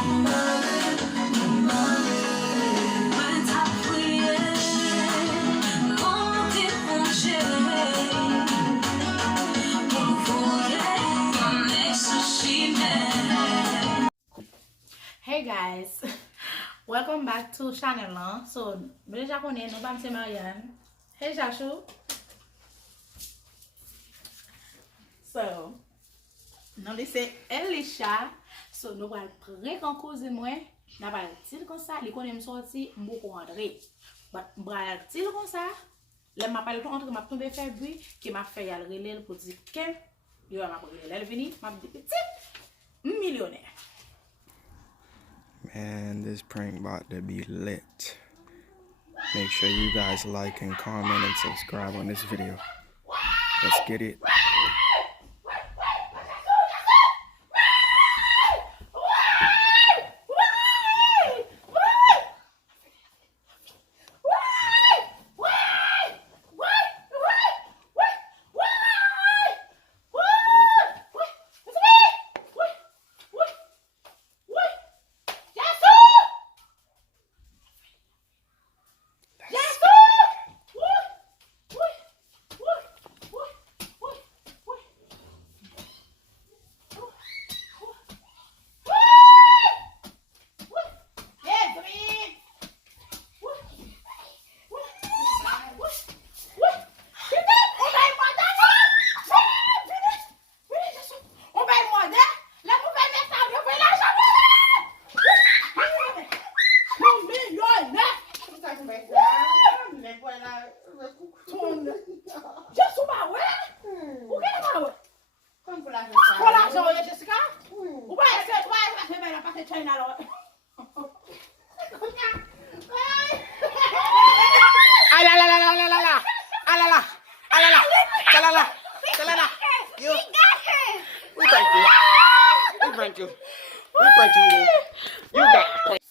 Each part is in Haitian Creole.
Hey guys, welcome back to channel lan. So, deja konen nou pa mse Marianne. Hey Jachou. So, nou lise Elisha. So, nou wal prek an koze mwen. Na pal til kon sa, li konen msorti mboko Andre. But mbral til kon sa, le ma pal ton entre ma tombe fe bui, ki ma fe yal relel pou di ken. Yo ma pou relel vini, ma di petit millionnaire. Man, this prank about to be lit. Make sure you guys like and comment and subscribe on this video. Let's get it.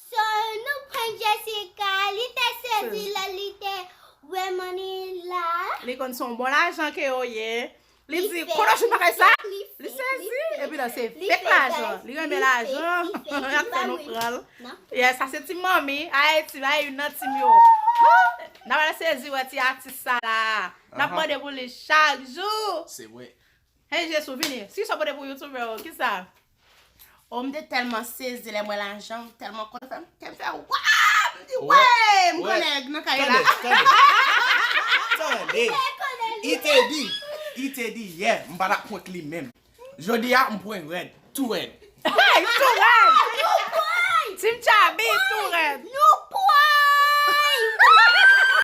So, nou pren Jessica, li te sezi la, li te we money la. Li kon son bon l'argent ke yo ye. Li di, kono chou pa kay sa? Li sezi. E pi da se fek l'argent. Li reme l'argent. Yak se nou pral. Ye, sa se ti mami. Aye ti, aye yon nan ti myo. Na wala sezi wè ti artist sa la. Na pwede pou li chak jou. Se wè. Hey Jesou, vini. Si so pwede pou YouTube yo, ki sa? On me tellement saisi les moi l'argent, tellement qu'on fait waouh, me dit ouais, me connaît dans caille là. Attendez. Il te dit hier, on va contre lui même. Jodi a on point red, tout red. Hey, tout red. Tim Chabi, tout red. Nou